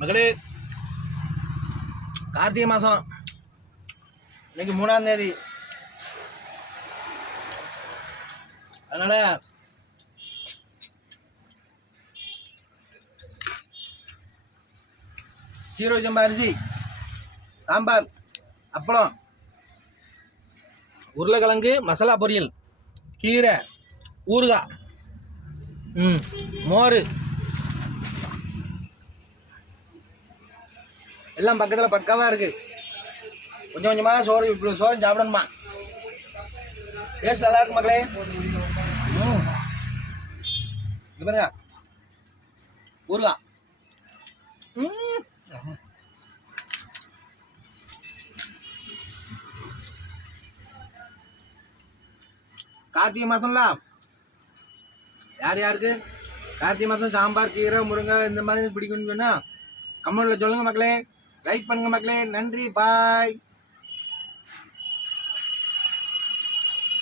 மகளே, கார்த்திகை மாதம் இன்னைக்கு 3ஆம் தேதி. அதனால் சீரக சம்பா அரிசி, சாம்பார், அப்பளம், உருளைக்கிழங்கு மசாலா பொரியல், கீரை, ஊறுகாய், மோர் எல்லாம் பக்கத்தில் பக்காவாக இருக்குது. கொஞ்சம் கொஞ்சமாக சோறு இப்படி சோறு சாப்பிடணுமா. டேஸ்ட் நல்லா இருக்கு மக்களே. இது பாருங்க ஊறுகாய். கார்த்திகை மாதம்ல யார் யாருக்கு கார்த்திகை மாதம் சாம்பார், கீரை, முருங்கை இந்த மாதிரி பிடிக்கும்னு சொன்னால் கமெண்ட்ல சொல்லுங்கள் மக்களே. லைக் பண்ணுங்கள் மக்களே. நன்றி, பாய்.